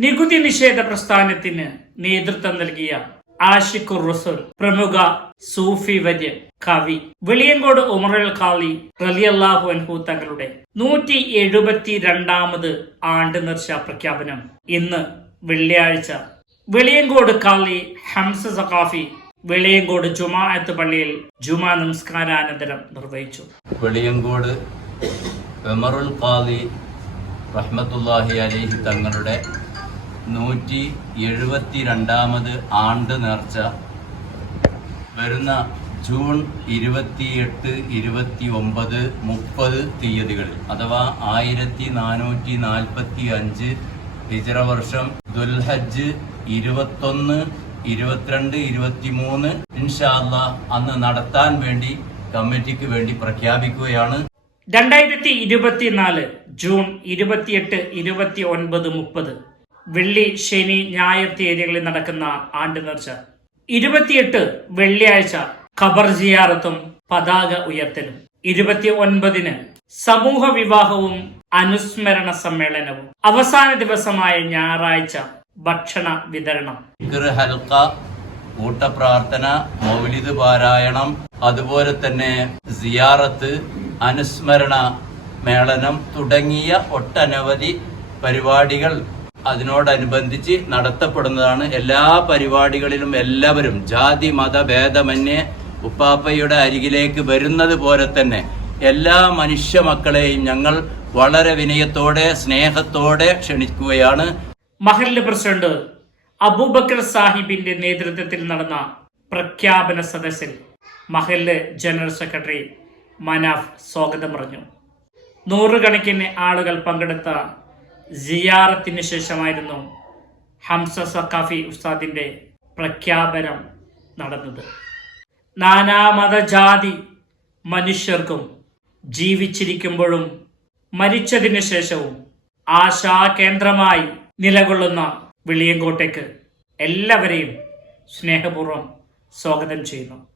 നികുതി നിഷേധ പ്രസ്ഥാനത്തിന് നേതൃത്വം നൽകിയ ആഷിഖുർ റസുൽ പ്രമുഖ സൂഫി വര്യൻ കവി വെളിയങ്കോട് ഉമറുൽ ഖാലി റലിയല്ലാഹു അൻഹു തങ്ങളുടെ നൂറ്റി എഴുപത്തി രണ്ടാമത് ആണ്ട് നിർശ പ്രഖ്യാപനം ഇന്ന് വെള്ളിയാഴ്ച. വെളിയങ്കോട് ഖാലി ഹംസ സഖാഫി വെളിയങ്കോട് ജുമാഅത്ത് പള്ളിയിൽ ജുമാ നമസ്കാരാനന്തരം നിർവഹിച്ചു. വെളിയങ്കോട് ഉമറുൽ ഖാലി റഹ്മത്തുല്ലാഹി അലിഹി തങ്ങളുടെ നൂറ്റി എഴുപത്തി രണ്ടാമത് ആണ്ട് നേർച്ച. വരുന്ന ജൂൺ ഇരുപത്തിയെട്ട് ഇരുപത്തി ഒമ്പത് മുപ്പത് തീയതികളിൽ അഥവാ ആയിരത്തി നാനൂറ്റി നാൽപ്പത്തി അഞ്ച് ഹിജറ വർഷം ദുൽഹജ്ജ് ഇരുപത്തൊന്ന് ഇരുപത്തിരണ്ട് ഇരുപത്തിമൂന്ന്. ഇൻഷാല്ല അന്ന് നടത്താൻ വേണ്ടി കമ്മിറ്റിക്ക് വേണ്ടി പ്രഖ്യാപിക്കുകയാണ്. രണ്ടായിരത്തി ഇരുപത്തിനാല് ജൂൺ ഇരുപത്തിയെട്ട് ഇരുപത്തി ഒൻപത് മുപ്പത്. വെള്ളി ശനി ഞായർ തീയതികളിൽ നടക്കുന്ന ആണ്ട് നേർച്ച ഇരുപത്തിയെട്ട് വെള്ളിയാഴ്ച ഖബർ ജിയാറത്തും പതാക ഉയർത്തലും. ഇരുപത്തി ഒൻപതിന് സമൂഹ വിവാഹവും അനുസ്മരണ സമ്മേളനവും. അവസാന ദിവസമായ ഞായറാഴ്ച ഭക്ഷണ വിതരണം. കൂട്ടപ്രാർത്ഥന മൗലിദ് പാരായണം അതുപോലെ തന്നെ സിയാറത്ത് അനുസ്മരണ മേളനം തുടങ്ങിയ ഒട്ടനവധി പരിപാടികൾ അതിനോടനുബന്ധിച്ച് നടത്തപ്പെടുന്നതാണ് എല്ലാ പരിപാടികളിലും എല്ലാവരും. ജാതി മത ഭേദമന്യേ ഉപ്പാപ്പയുടെ അരികിലേക്ക് വരുന്നത് പോലെ തന്നെ എല്ലാ മനുഷ്യ മക്കളെയും ഞങ്ങൾ വളരെ വിനയത്തോടെ സ്നേഹത്തോടെ ക്ഷണിക്കുകയാണ്. മഹല്ല് പ്രസിഡന്റ് അബൂബക്കർ സാഹിബിന്റെ നേതൃത്വത്തിൽ നടന്ന പ്രഖ്യാപന സദസ്സിൽ മഹല്ല് ജനറൽ സെക്രട്ടറി മനാഫ് സ്വാഗതം പറഞ്ഞു. നൂറുകണക്കിന് ആളുകൾ പങ്കെടുത്ത സിയാറത്തിന് ശേഷമായിരുന്നു ഹംസ സക്കാഫി ഉസ്താദിന്റെ പ്രഖ്യാപനം നടന്നത്. നാനാമതജാതി മനുഷ്യർക്കും ജീവിച്ചിരിക്കുമ്പോഴും മരിച്ചതിന് ശേഷവും ആശാ കേന്ദ്രമായി നിലകൊള്ളുന്ന വെളിയങ്കോട്ടേക്ക് എല്ലാവരെയും സ്നേഹപൂർവം സ്വാഗതം ചെയ്യുന്നു.